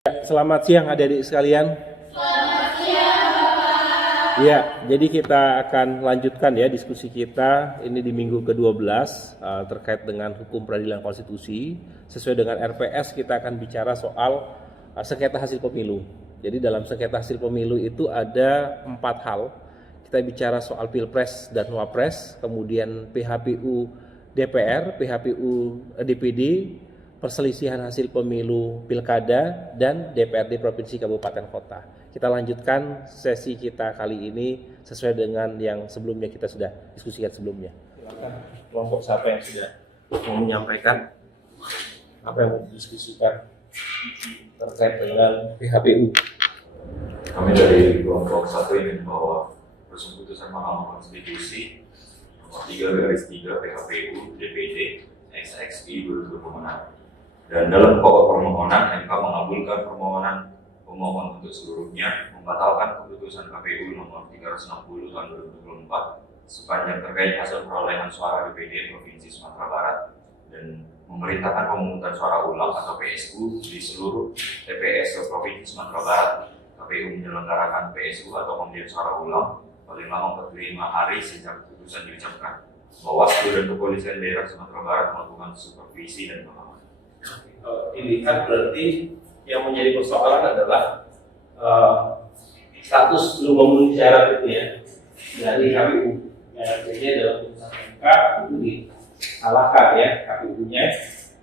Selamat siang adik-adik sekalian. Selamat siang, Bapak. Ya, jadi kita akan lanjutkan ya diskusi kita ini di minggu ke-12 terkait dengan hukum peradilan konstitusi. Sesuai dengan RPS kita akan bicara soal sengketa hasil pemilu. Jadi dalam sengketa hasil pemilu itu ada 4 hal. Kita bicara soal Pilpres dan Wapres, kemudian PHPU DPR, PHPU DPD, perselisihan hasil pemilu pilkada, dan DPRD provinsi kabupaten kota. Kita lanjutkan sesi kita kali ini sesuai dengan yang sebelumnya kita sudah diskusikan sebelumnya. Silakan kelompok siapa yang sudah mau menyampaikan apa yang mau didiskusikan terkait dengan PHPU. Kami dari kelompok 1 ingin bahwa keputusan Mahkamah Konstitusi nomor 3/3 PHPU DPD XXI berwenang. Dan dalam pokok permohonan, MK mengabulkan permohonan pemohon untuk seluruhnya, membatalkan keputusan KPU nomor 360 tahun 2024 sepanjang terkait hasil perolehan suara DPD Provinsi Sumatera Barat, dan memerintahkan pemungutan suara ulang atau PSU di seluruh TPS Provinsi Sumatera Barat. KPU menyelenggarakan PSU atau pemilihan suara ulang paling lama 45 hari sejak keputusan diucapkan. Bawaslu dan Kepolisian Daerah Sumatera Barat melakukan supervisi dan pengawasan. Dilihat berarti yang menjadi persoalan adalah status belum memenuhi syarat itu ya dari KPU. Ya, jadi dalam putusan MK itu disalahkan ya KPU-nya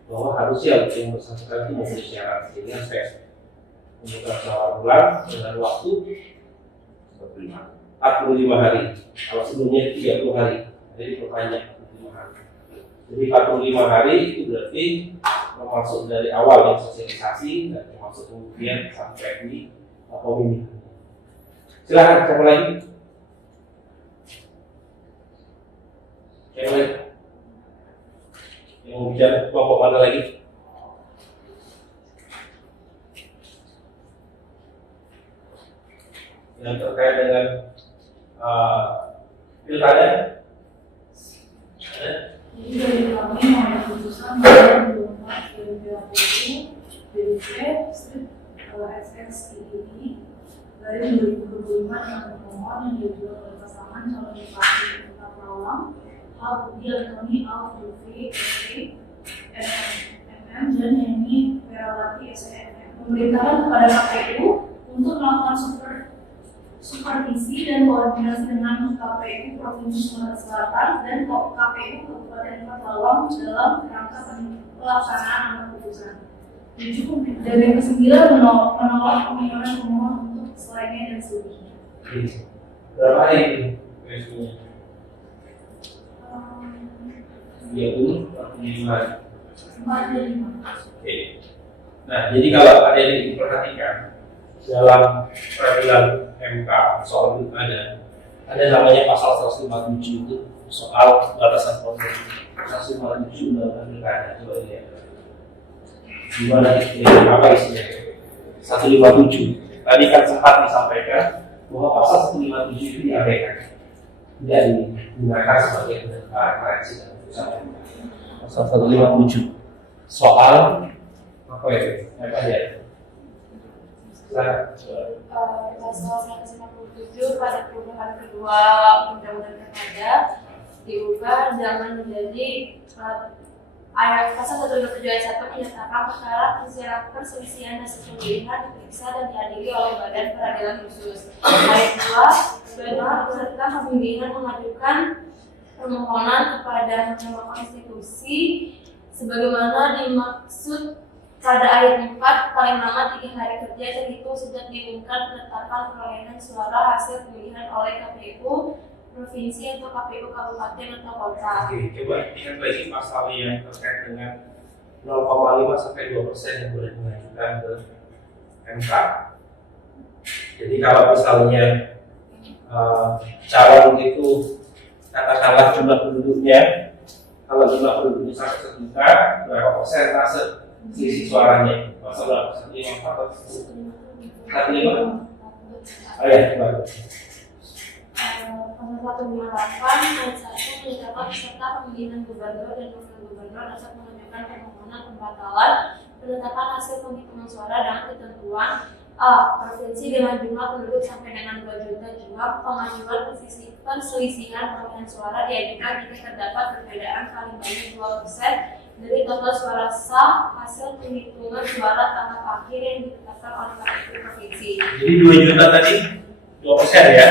bahwa harusnya yang bersangkutan itu memenuhi syarat. Jadi sampai pemungutan suara ulang dengan waktu 45 hari. Kalau sebelumnya 30 hari, jadi perpanjang 45 hari. Jadi 45 hari itu berarti termasuk dari awal yang sosialisasi dan termasuk kemudian sampai di pemilihan. Silakan siapa lagi? Siapa lagi? Yang mau bicara kelompok mana lagi? Yang terkait dengan pilkada? Jadi dari kami ada keputusan nomor 24 dari PHPU DPD XXI dari 2025 yang termohon yang diajukan oleh pasangan calon bupati Kota Perawang Budi Antoni Alfilvi SP SMM dan Yeni Perawati SMM, memerintahkan kepada KPU untuk melakukan supervisi dan koordinasi dengan KPU Provinsi Sumatera Selatan dan KPU Kabupaten Perawang dalam rangka pelaksanaan amanat putusan. Dan yang ke-9 menolak permohonan pemohon untuk selainnya dan seterusnya. Berapa hari itu PSU-nya? 30 atau 5 hari? 4 dan 5. Oke. Nah, jadi kalau ada yang diperhatikan dalam peradilan MK soal pilkada, ada namanya pasal 157 itu soal batasan konteks. 157 dalam pilkada, coba lihat. Gimana apa isinya? 157. Tadi kan sempat disampaikan bahwa pasal 157 itu diabaikan, tidak digunakan sebagai referensi dan putusan MK. Pasal 157 soal apa itu? Apa ya? Pasal 157 pada perubahan kedua Undang-Undang Pilkada diubah jangan menjadi ayat pasal 157 ayat 1 menyatakan perkara perselisihan hasil pemilihan diperiksa dan dihadiri oleh Badan Peradilan Khusus. Ayat 2, benar peserta pemilihan mengajukan permohonan kepada Mahkamah Konstitusi sebagaimana dimaksud pada ayat 4 paling lama 3 hari kerja terhitung sejak diumumkan penetapan perolehan suara hasil pemilihan oleh KPU provinsi atau KPU kabupaten atau kota. Oke, coba ingat lagi pasal yang terkait dengan 0,5 sampai 2% yang boleh mengajukan ke MK. Jadi kalau misalnya calon itu katakanlah jumlah penduduknya, kalau jumlah penduduknya sampai 1 juta, berapa persentase selisih suaranya? Pasal berapa? 154 atau 155? Oh ya, bagus. Pasal 158 ayat 1 menyatakan peserta pemilihan gubernur dan wakil gubernur dapat mengajukan permohonan pembatalan penetapan hasil penghitungan suara dengan ketentuan A. Provinsi dengan jumlah penduduk sampai dengan 2 juta jiwa, pengajuan perselisihan perolehan suara diajukan jika terdapat perbedaan paling banyak 2% dari total suara sah hasil penghitungan suara tahap akhir yang ditetapkan oleh KPU provinsi. Jadi 2 juta tadi 2% ya.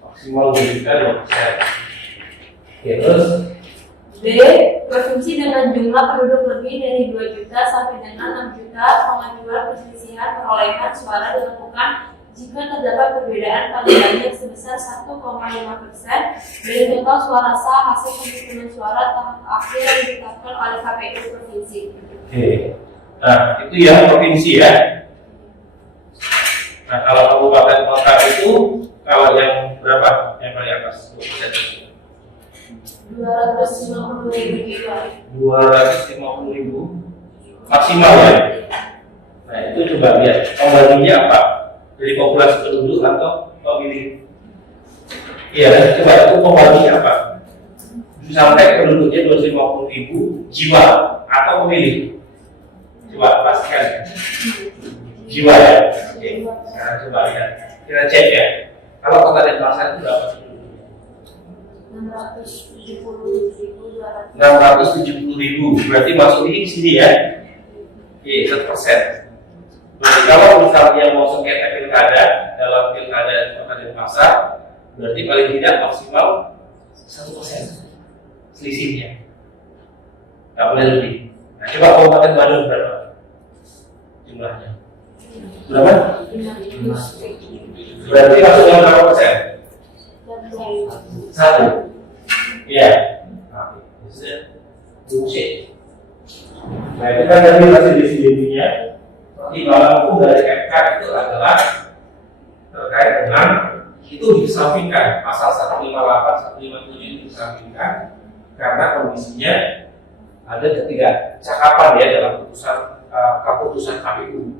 Maksimal 2 juta 2%. Ya, terus B. Provinsi dengan jumlah penduduk lebih dari 2 juta sampai dengan 6 juta, pengajuan perselisihan perolehan suara dilakukan jika terdapat perbedaan paling banyak sebesar 1,5% dari total suara sah hasil penghitungan suara tahap akhir yang ditetapkan oleh KPU provinsi. oke. Nah, itu ya provinsi ya. Nah, kalau kabupaten kota itu kalau yang berapa? Yang paling atas 2%. 250.000 jiwa. 250.000 maksimal ya. Nah, itu coba lihat pembaginya apa? Dari populasi penduduk atau pemilih? Iya, coba itu pembaginya apa? Sampai penduduknya 250.000 jiwa atau pemilih? Coba pastikan. Jiwa ya. Oke, sekarang coba lihat. Kita cek ya. Kalau kota Denpasar itu berapa? 670.000, berarti masuk di sini ya. Oke, 1%. Berarti kalau misalnya mau sengketa pilkada dalam pilkada Kota Denpasar, berarti paling tidak maksimal 1% selisihnya. Tidak boleh lebih. Nah, coba Kabupaten Bandung berapa jumlahnya? Berapa? Berarti masuk dalam berapa persen? 1. Iya. Nah, itu kan tadi masih di sini-nya. Pertimbangan hukum dari MK itu adalah terkait dengan itu disampingkan pasal 158, 157 itu disampingkan karena kondisinya ada ketidakcakapan ya dalam keputusan KPU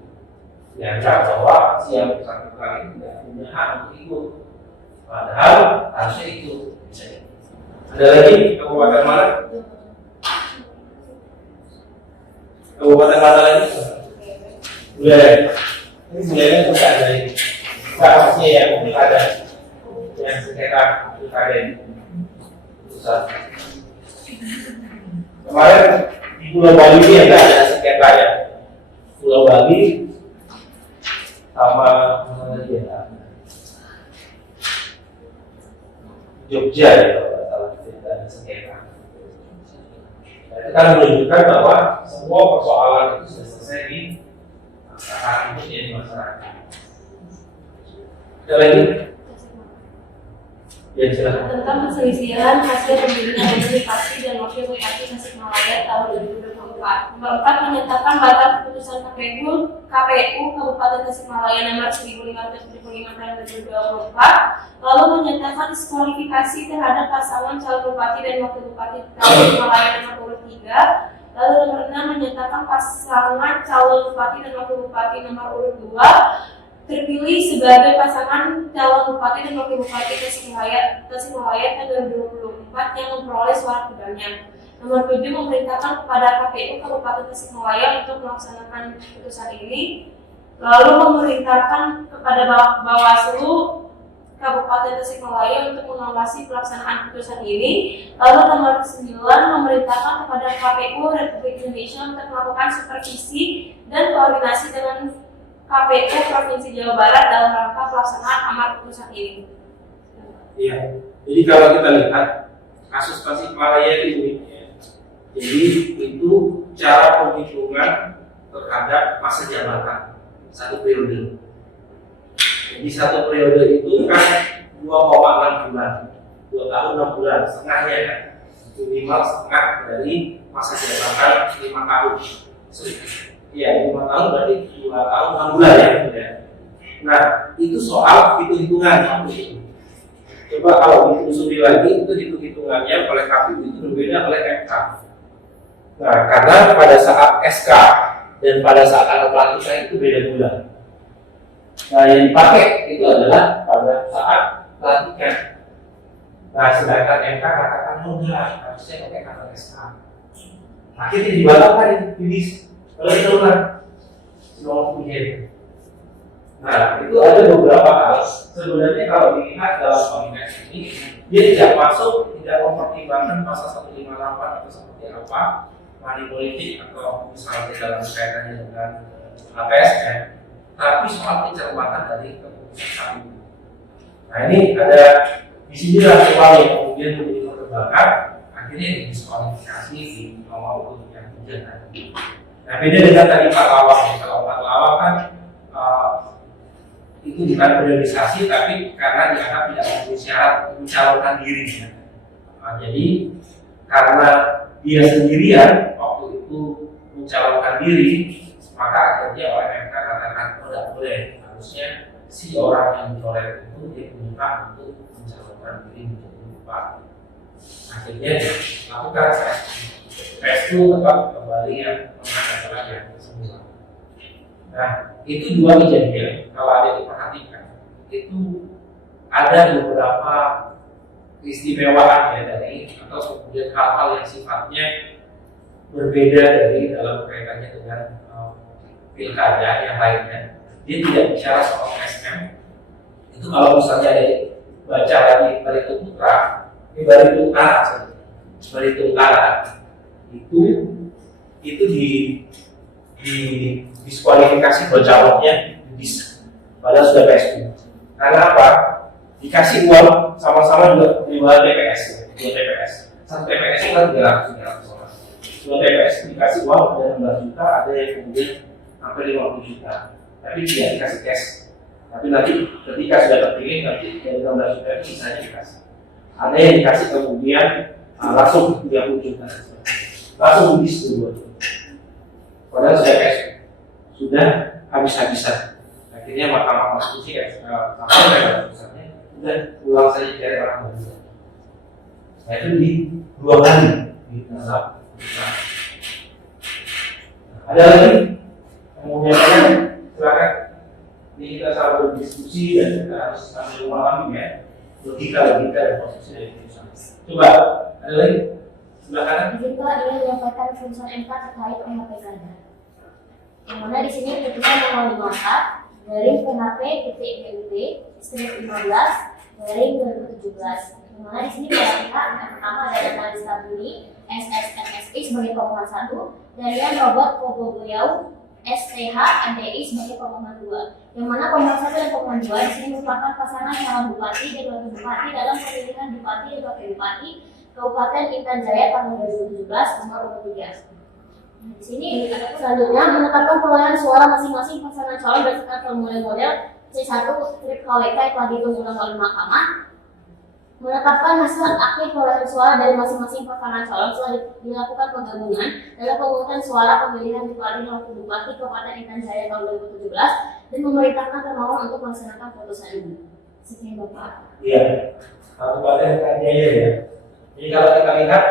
yang bahwa si yang bersangkutan itu tidak punya hak untuk ikut, padahal harusnya ikut. Ada lagi kabupaten mana? Kabupaten mana lagi? Buleleng. Ini Buleleng juga ada ini. Maksudnya yang mungkin ada yang sengketa pilkada ini. Pusat. Kemarin di Pulau Bali ini ada sengketa ya. Pulau Bali sama Jogja ya kalau tidak salah ada sengketa. Nah, itu kan menunjukkan bahwa semua persoalan itu sudah selesai di masyarakat ini di masyarakat. Ada lagi? Ya, silakan. Tentang perselisihan hasil pemilihan bupati dan wakil bupati Tasikmalaya tahun 2024. Nomor 4 menyatakan batal keputusan KPU Kabupaten Tasikmalaya nomor 1575 tahun 2024, lalu menyatakan diskualifikasi terhadap pasangan calon bupati dan wakil bupati Tasikmalaya nomor urut 3. Lalu nomor 6 menyatakan pasangan calon bupati dan wakil bupati nomor urut 2 terpilih sebagai pasangan calon bupati dan wakil bupati Tasikmalaya tahun 2024 yang memperoleh suara terbanyak. Nomor 7 memerintahkan kepada KPU Kabupaten Tasikmalaya untuk melaksanakan keputusan ini. Lalu memerintahkan kepada Bawaslu Kabupaten Tasikmalaya untuk mengawasi pelaksanaan keputusan ini. Lalu nomor 9 memerintahkan kepada KPU Republik Indonesia untuk melakukan supervisi dan koordinasi dengan KPU Provinsi Jawa Barat dalam rangka pelaksanaan amar putusan ini. Iya. Jadi kalau kita lihat kasus Tasikmalaya ini, jadi itu cara penghitungan terhadap masa jabatan satu periode. Jadi satu periode itu kan 2,6 bulan, 2 tahun 6 bulan, setengahnya kan, minimal setengah dari masa jabatan 5 tahun. Iya, 5 tahun berarti 2 tahun 6 bulan ya. Nah, itu soal hitung-hitungan. Coba kalau ditelusuri lagi, itu hitung-hitungannya oleh KPU itu berbeda oleh MK. Nah, karena pada saat SK dan pada saat tanggal pelantikan itu beda bulan. Nah, yang dipakai itu adalah pada saat pelantikan. Nah, sedangkan MK katakan enggak, harusnya pakai kata SK. Akhirnya dibatalkan ini oleh turunan nomor 3. Nah, itu ada beberapa hal. Sebenarnya kalau dilihat dalam konteks ini, dia tidak masuk, tidak mempertimbangkan pasal 158 atau seperti apa, money politik atau misalnya dalam kaitannya dengan APSN, tapi soal pencermatan dari keputusan itu. Nah, ini ada di sinilah soal yang kemudian menjadi perdebatan, akhirnya didiskualifikasi di nomor urut yang 3 tadi. Nah, beda dengan tadi Pak Lawang. Kalau Pak Lawang kan itu bukan priorisasi, tapi karena dianggap tidak memenuhi syarat mencalonkan diri. Nah, jadi karena dia sendirian waktu itu mencalonkan diri, maka akhirnya oleh MK katakan tidak boleh, harusnya si orang yang dicoret itu dia diminta untuk mencalonkan diri menjadi bupati. Akhirnya lakukan PSU tetap kembali yang adalah yang semula. Nah, itu dua kejadian kalau ada diperhatikan, itu ada beberapa keistimewaan ya dari atau kemudian hal-hal yang sifatnya berbeda dari dalam kaitannya dengan pilkada yang lainnya. Dia tidak bicara soal SM. Itu kalau misalnya ada baca lagi Barito Putra, ini Barito Utara, Barito Utara itu di diskualifikasi calonnya padahal sudah PSU. Karena apa? Dikasih uang sama-sama juga di dua TPS. Satu TPS itu kan 300 orang. Dua TPS dikasih uang ada 16 juta, ada yang kemudian hampir 50 juta. Tapi tidak dikasih cash. Tapi nanti ketika sudah terpilih nanti dari 16 juta itu sisanya dikasih. Ada yang dikasih kemudian langsung 30 juta. Langsung habis dulu. Padahal sudah PSU. Sudah habis-habisan. Akhirnya Mahkamah Konstitusi sampai pada putusannya udah pulang saja dari orang baru. Nah, itu di 2 kali ditangkap. Ada lagi yang mau menyampaikan, silakan. Ini kita selalu berdiskusi dan kita harus sambil memahami ya logika dan posisi dari putusan. Coba ada lagi sebelah kanan. Juga ia menyampaikan putusan MK terkait PHP-nya. Yang mana di sini putusan nomor 54 dari PHP-PUT strip 15 dari 2017. Yang mana di sini pada pihak yang pertama ada data Stabili SSNSI sebagai pemohon 1 dan yang Robert Kobogoyau STH MDI sebagai pemohon 2. Yang mana pemohon 1 dan pemohon 2 di sini merupakan pasangan calon bupati dan wakil bupati dalam pemilihan bupati dan wakil bupati Kabupaten Intan Jaya tahun 2017 nomor 3. Di sini selanjutnya menetapkan perolehan suara masing-masing pasangan calon berdasarkan formulir model C1 strip KWK yang telah dihitung ulang oleh Mahkamah. Menetapkan hasil akhir perolehan suara dari masing-masing pasangan calon setelah dilakukan penggabungan dalam pemungutan suara pemilihan bupati dan wakil bupati Kabupaten Intan Jaya tahun 2017 dan memerintahkan termohon untuk melaksanakan putusan ini. Sekian Bapak. Iya, Kabupaten Intan Jaya ya. Jadi kalau kita lihat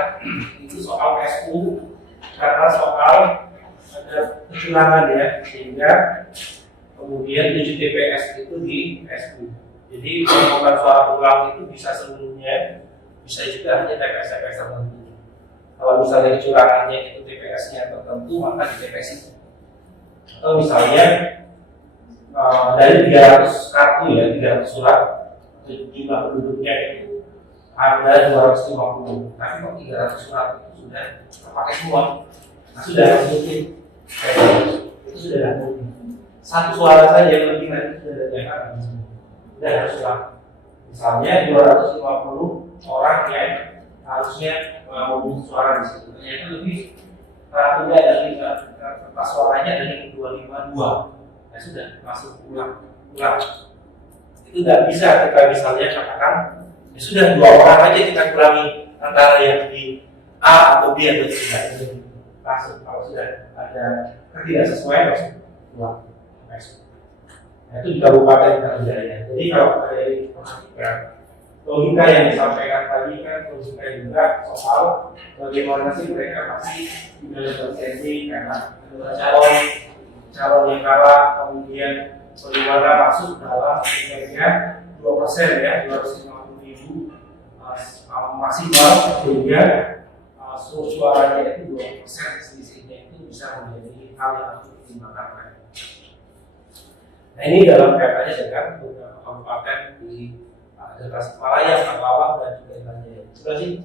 itu soal PSU karena soal ada kecurangan ya, sehingga kemudian 7 TPS itu di PSU. Jadi pemungutan suara ulang itu bisa seluruhnya, bisa juga hanya TPS tertentu. Kalau misalnya kecurangannya itu TPS-nya tertentu, maka di TPS itu. Atau misalnya dari 300 kartu ya, 300 surat, jumlah penduduknya itu ada 250, tapi kok 300 surat itu sudah terpakai semua. Nah, sudah mungkin itu sudah mungkin. Satu suara saja yang lebih nanti sudah dinyatakan. Sudah harus ulang. Misalnya 250 orang yang harusnya memungut suara di situ. Ternyata lebih kartunya dari kertas suaranya dari 252. Nah, sudah masuk ulang. Itu tidak bisa kita misalnya katakan ya sudah 2 orang aja kita kurangi antara yang di A atau B atau tidak itu masuk. Kalau sudah ada ketidaksesuaian masuk ulang. Nah, itu di Kabupaten Intan Jaya. Jadi kalau dari perhatikan logika yang disampaikan tadi kan logika juga soal bagaimana sih mereka masih tidak bersensi karena calon yang kalah kemudian bagaimana masuk dalam kira-kira 2% ya 250.000 maksimal sehingga suaranya itu 2% selisihnya itu bisa menjadi hal yang harus dipertimbangkan. Nah ini dalam kaitannya dengan beberapa kabupaten di Tasikmalaya, Karawang, dan juga Indrajaya. Sudah sih.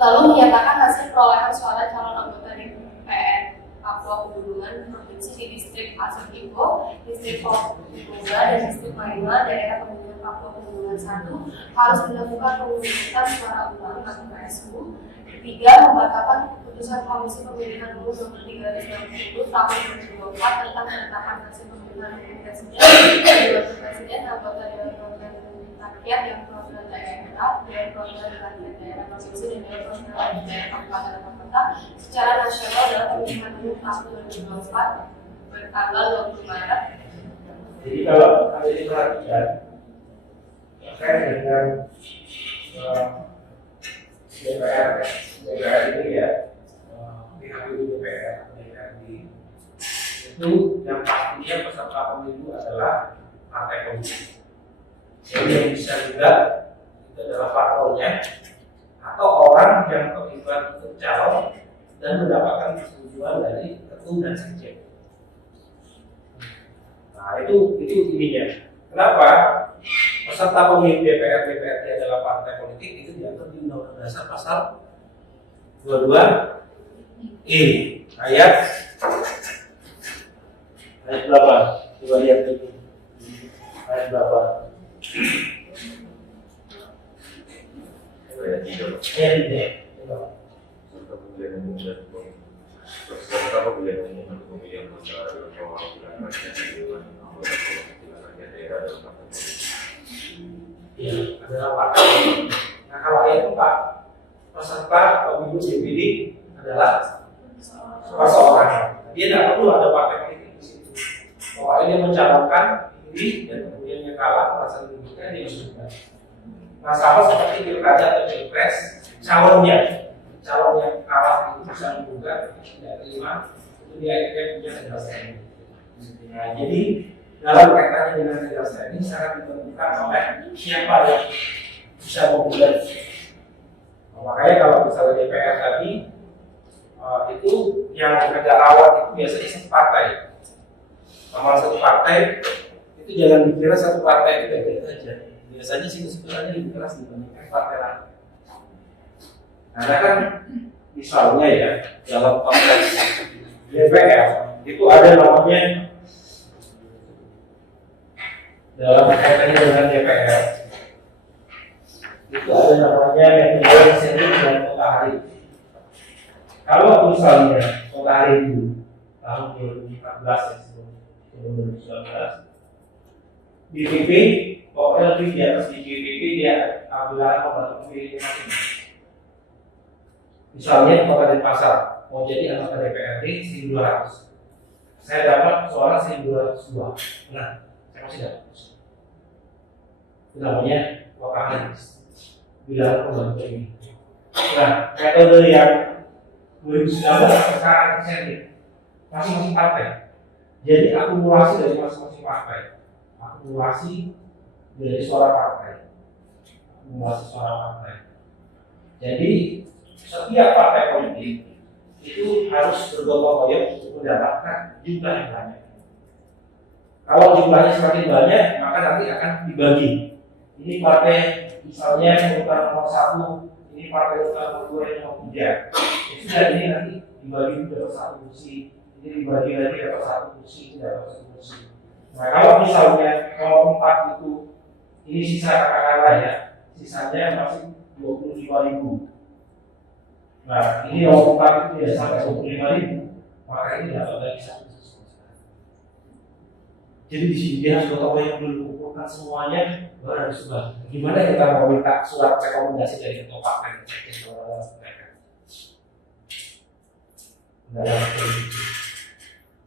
Lalu menyatakan hasil perolehan suara calon anggota DPR Papua Pegunungan Provinsi di Distrik Pasir Timbo, Distrik Pohuka, dan Distrik Maima, Daerah Pemilihan Papua Pegunungan 1 harus dilakukan pemungutan suara ulang atau PSU. 3. Membatalkan keputusan Komisi Pemilihan Umum Nomor 3/2020 tahun 2024 tentang penetapan hasil pemilihan umum presiden, wakil presiden, anggota Dewan Perwakilan Rakyat yang perwakilan daerah, Dewan Perwakilan Rakyat daerah provinsi, dan Dewan Perwakilan daerah kabupaten dan kota secara nasional dalam pemilihan umum tahun 2024 bertanggal 20 Maret. Jadi kalau ada diperhatikan terkait dengan DPR ini ya, PHBU DPR itu yang pastinya peserta pemilu adalah partai politik. Jadi yang bisa juga itu adalah parpolnya atau orang yang terlibat untuk calon dan mendapatkan persetujuan dari ketum dan sekjen. Nah itu ininya. Kenapa peserta pemilu DPRD adalah partai politik itu diatur di Undang-Undang Dasar Pasal 22 ayat berapa? Coba lihat itu. Ayat berapa? Ayat 3. Serta pemilihan umum dan peserta pemilihan umum dan pemilihan anggota Dewan Perwakilan Rakyat dan Dewan Anggota Perwakilan Rakyat Daerah dan partai politik. Ya, adalah partai. Nah kalau ayat 4, peserta pemilu DPD adalah seseorang. Dia tidak perlu ada partai politik di situ. Pokoknya dia mencalonkan diri dan kemudian dia kalah, merasa dirugikan, dia sudah. Nah sama seperti pilkada atau pilpres, calon yang kalah itu bisa menggugat, tidak terima, itu dia punya kejelasan. Nah jadi dalam kaitannya dengan kejelasan ini sangat ditentukan oleh siapa yang bisa menggugat. Nah, makanya kalau misalnya DPR tadi itu yang agak rawan itu biasanya satu partai. Sama satu partai itu jangan dikira satu partai itu baik-baik saja. Biasanya situs-situsnya lebih keras dibandingkan partai lain. Karena kan misalnya ya dalam konteks DPR itu ada namanya dalam kaitannya dengan DPR itu ada namanya metode insentif dan potahari. Kalau misalnya potahari itu tahun 2014 ya sebelum 2019 di PP pokoknya lebih di atas di PP dia ambil pembantu pemilih masing-masing. Misalnya Kota Denpasar mau jadi anggota DPRD 1.200, saya dapat suara 1.202. Nah, saya masih dapat. Itu namanya potahari. Bilangan pembantu ini. Nah, metode yang 2019 sekarang insentif masing-masing partai. Jadi akumulasi dari masing-masing partai, akumulasi dari suara partai, akumulasi suara partai. Jadi setiap partai politik itu harus bergotong royong untuk mendapatkan jumlah yang banyak. Kalau jumlahnya semakin banyak, maka nanti akan dibagi. Ini partai misalnya urutan nomor 1, ini partai urutan nomor 2 yang nomor 3. Ya sudah, ini nanti dibagi dapat satu kursi, ini dibagi lagi dapat satu kursi, ini dapat satu kursi. Nah kalau misalnya nomor 4 itu ini sisa katakanlah ya, sisanya masih 25.000. Nah ini nomor 4 itu ya sampai 25.000, maka ini dapat lagi satu kursi. Jadi di sini dia harus gotong royong dulu, kumpulkan semuanya, baru harus ubah. Gimana kita mau minta surat rekomendasi dari ketua partai cek mereka?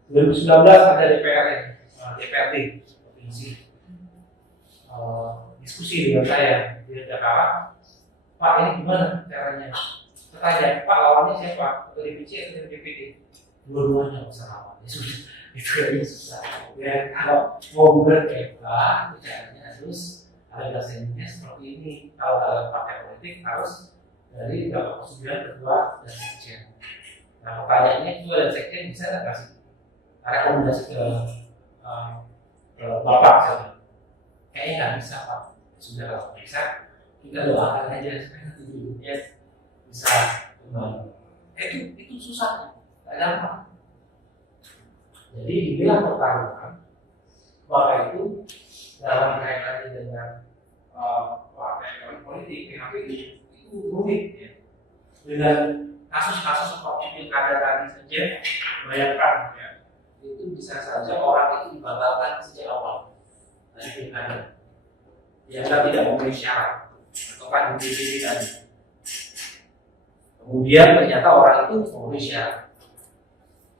2019 ada DPRD provinsi diskusi dengan saya di Jakarta. Pak ini gimana caranya? Saya tanya, Pak lawannya siapa? Dari PC atau dari DPD? Dua-duanya usah lawan. Itu yang susah. Ya kalau mau buat caranya harus ada dasarnya seperti ini. Kalau dalam partai politik harus dari Bapak Presiden, Ketua, dan Sekjen. Nah, pertanyaannya Ketua dan Sekjen bisa nggak kasih rekomendasi ke Bapak misalnya? Kayaknya nggak bisa Pak. Sudah kalau bisa, kita doakan aja supaya nanti dia bisa kembali. Itu susah, nggak gampang. Jadi inilah pertarungan Bapak itu dalam kaitannya dengan partai politik PHPI itu rumit ya. Dengan kasus-kasus seperti pilkada tadi saja, bayangkan ya, itu bisa saja orang itu dibatalkan sejak awal dari pilkada. Dianggap tidak memenuhi syarat atau kan DPD tadi. Kemudian ternyata orang itu memenuhi syarat.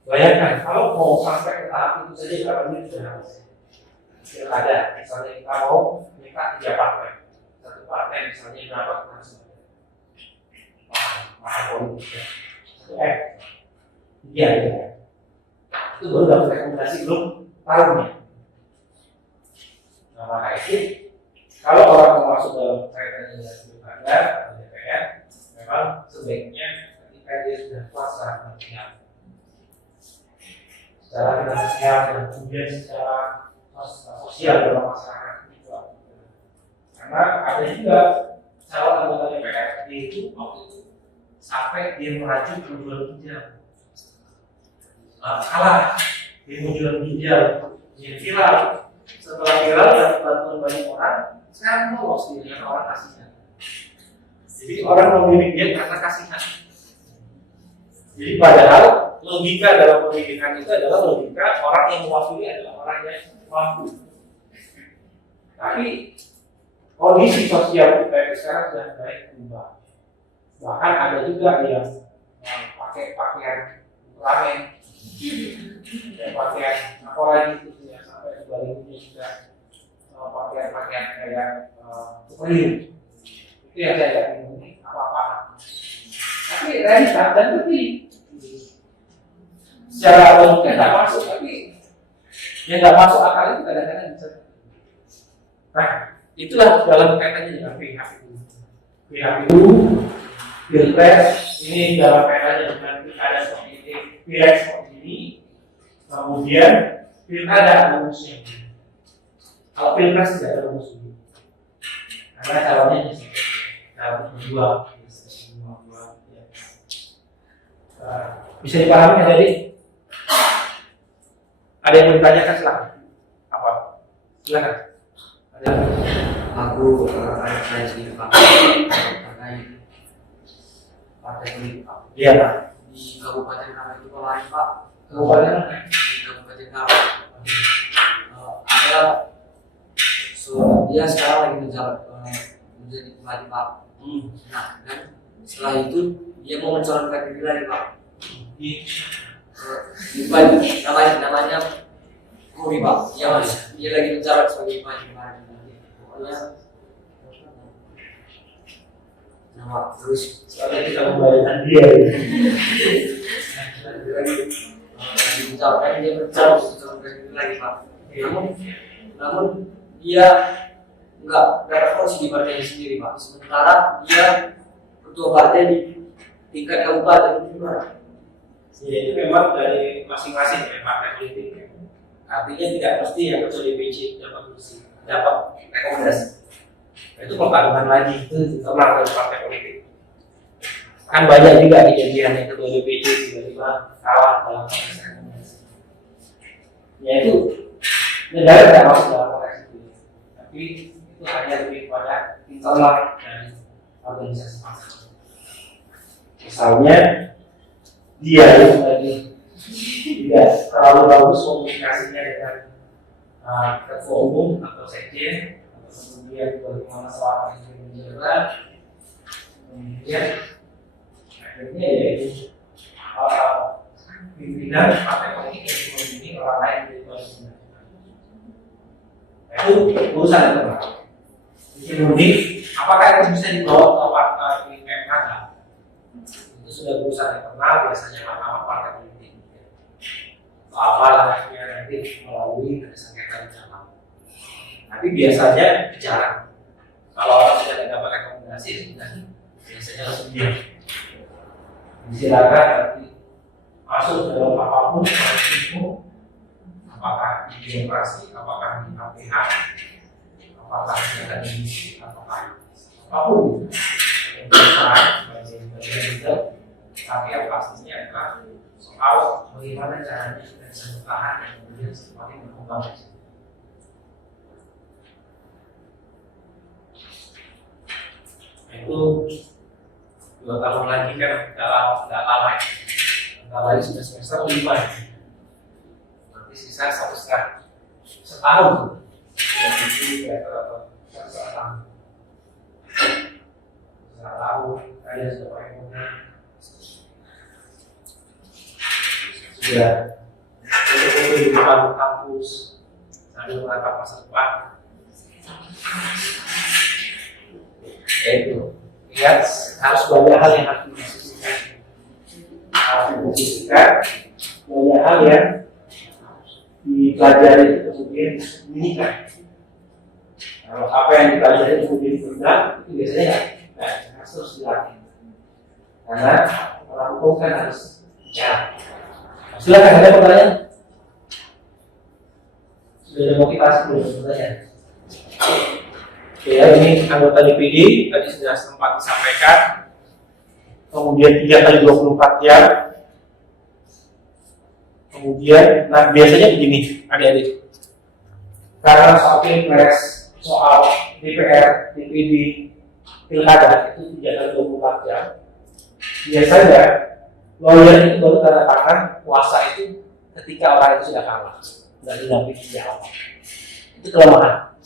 Bayangkan kalau mau sampai ke tahap itu saja kalau ini sudah harus pilkada. Misalnya kita mau minta 3 partai, satu partai misalnya dapat masuk mahal politik ya. Iya ya. Itu baru dapat rekomendasi belum taruhnya. Nah maka itu kalau orang mau masuk dalam kaitan dengan pilkada DPR, memang sebaiknya ketika dia sudah puas secara finansial dan kemudian secara sosial dalam masyarakat juga. Karena ada juga calon anggota DPRD itu waktu itu sampai dia meraju penjual ginjal, kalah dia menjual ginjal, dia viral. Setelah viral dan bantuan banyak orang, sekarang lolos dia dengan orang kasihan. Jadi orang memilih dia karena kasihan. Jadi padahal logika dalam pendidikan itu adalah logika orang yang mewakili adalah orang yang mampu. Tapi kondisi sosial kita sekarang sudah baik berubah. Bahkan ada juga yang pakai pakaian ramen, dan pakaian apalagi itu ya, sampai sebaliknya juga pakaian kayak superhero. Itu yang saya lihat ini apa-apa. Tapi realita dan bukti secara logika tidak masuk, tapi yang tidak masuk akal itu kadang-kadang bisa. Nah, itulah dalam kaitannya dengan pihak itu, pilpres ini dalam kaitannya dengan pilkada seperti ini, pilek seperti ini, kemudian pilkada ada rumusnya. Kalau pilpres tidak ada rumusnya, karena calonnya calon berdua. Bisa dipahami ya jadi? Ada yang bertanyakan silakan. Apa? Silakan. Ada. Aku saya sendiri Pak terkait partai politik Pak. Iya Pak. Di Kabupaten Karawang itu kemarin Pak. Kabupaten Di Kabupaten Karawang. Ada dia sekarang lagi menjabat menjadi bupati Pak. Nah, dan setelah itu dia mau mencalonkan diri lagi Pak. Bupati namanya Kuri Pak. Dia lagi menjabat sebagai bupati kemarin. Pokoknya nama terus soalnya kita membayangkan dia. lagi mencapai dia mencalonkan diri lagi Pak. Namun dia nggak dapat kursi di partainya sendiri Pak. Sementara dia ketua partai di tingkat kabupaten juga. Jadi memang dari masing-masing partai politik. Artinya tidak pasti yang ketua DPC dapat kursi, dapat rekomendasi. Itu pertarungan lagi itu internal dari partai politik. Kan banyak juga kejadian yang ketua DPC tiba-tiba kalah dalam proses rekomendasi. Yaitu negara tidak masuk dalam konteks itu, tapi itu hanya lebih pada internal dari organisasi partai. Misalnya dia yang tadi tidak terlalu bagus komunikasinya dengan ketua umum atau sekjen, atau kemudian bagaimana soal yang menjabat, kemudian akhirnya yaitu pimpinan partai politik yang memilih orang lain di koalisi. Itu urusan internal. Jadi apakah itu bisa dibawa ke MKK? Itu sudah urusan internal, biasanya mahkamah partai politik. Apalah yang nanti melalui sengketa di dalam. Tapi biasanya jarang. Kalau orang sudah dapat rekomendasi, sudah biasanya biasanya langsung diam. Silakan nanti masuk dalam apapun itu, apakah di demokrasi, apakah di KPH, apakah di apapun yang besar sebagai bagian leader, tapi yang pastinya adalah soal bagaimana caranya kita bisa bertahan dan kemudian semakin berkembang. Itu 2 tahun lagi kan nggak lama ya. Nggak lagi sudah semester 5 ya. Nanti sisa 1,5 setahun. Setahun kalian sudah pakai mobil. Sudah foto-foto di depan kampus sambil menatap masa depan. Itu lihat harus banyak hal yang harus didiskusikan, banyak hal yang dipelajari kemudian disembunyikan. Kalau apa yang dipelajari kemudian dipendam, itu biasanya harus terus dilatih. Karena orang hukum kan harus bicara. Silakan, ada pertanyaan? Sudah ada motivasi belum pertanyaan? Ya, ini anggota DPD tadi sudah sempat disampaikan. Kemudian 3 kali 24 jam. Kemudian, nah biasanya begini, adik-adik. Karena soal pilpres, soal DPR, DPD, pilkada itu 3 kali 24 jam. Biasanya lawyer itu baru tanda tangan kuasa itu ketika orang itu sudah kalah, sudah didampingi sejak awal. Itu kelemahan.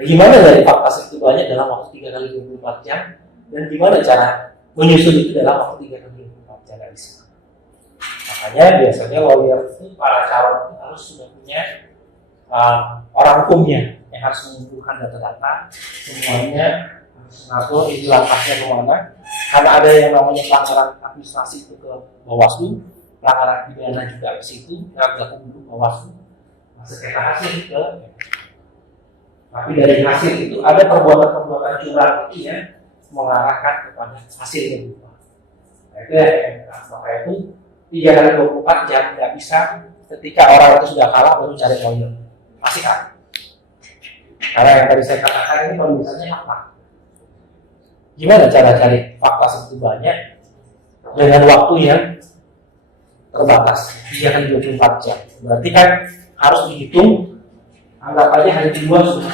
Nah, gimana dari fakta itu banyak dalam waktu 3 kali 24 jam, dan gimana cara menyusun itu dalam waktu 3 kali 24 jam dari sini. Makanya biasanya lawyer itu, para calon itu harus sudah punya orang hukumnya yang harus mengumpulkan data-data semuanya, harus mengatur ini langkahnya kemana. Karena ada yang namanya pelanggaran administrasi itu ke Bawaslu, pelanggaran pidana juga ke situ, terhadap ke Bawaslu, sengketa hasil ke. Tapi dari hasil itu ada perbuatan-perbuatan curang itu yang mengarahkan kepada hasil yang berubah. Nah, itu ya, maka itu 3 kali 24 jam tidak bisa ketika orang itu sudah kalah baru cari lawyer. Pasti kan? Karena yang tadi saya katakan ini kalau misalnya apa? Gimana cara cari fakta segitu banyak dengan waktu yang terbatas 3 kali 24 jam? Berarti kan harus dihitung. Anggap aja hari kedua sudah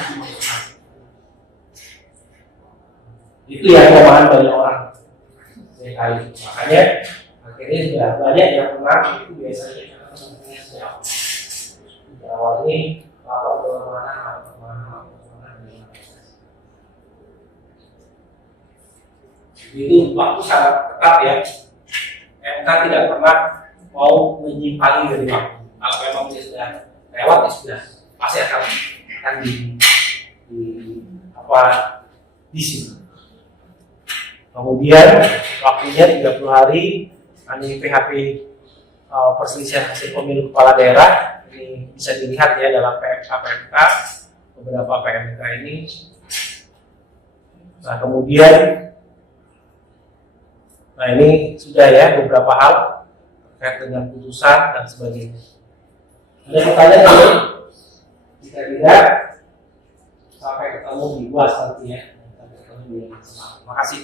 itu yang kelemahan banyak orang. Makanya akhirnya sudah banyak yang menang itu biasanya di awal ini lapor kemana. Itu waktu sangat ketat ya. MK tidak pernah mau menyimpangi dari waktu. Kalau memang dia sudah lewat ya sudah pasti akan di sini. Kemudian waktunya 30 hari. Ini PHP perselisihan hasil pemilu kepala daerah. Ini bisa dilihat ya dalam PMK, beberapa PMK ini. Nah kemudian, nah ini sudah ya beberapa hal terkait dengan putusan dan sebagainya. Ada pertanyaan lagi? Jika tidak, sampai ketemu di UAS nanti ya. Sampai ketemu di UAS. Terima kasih.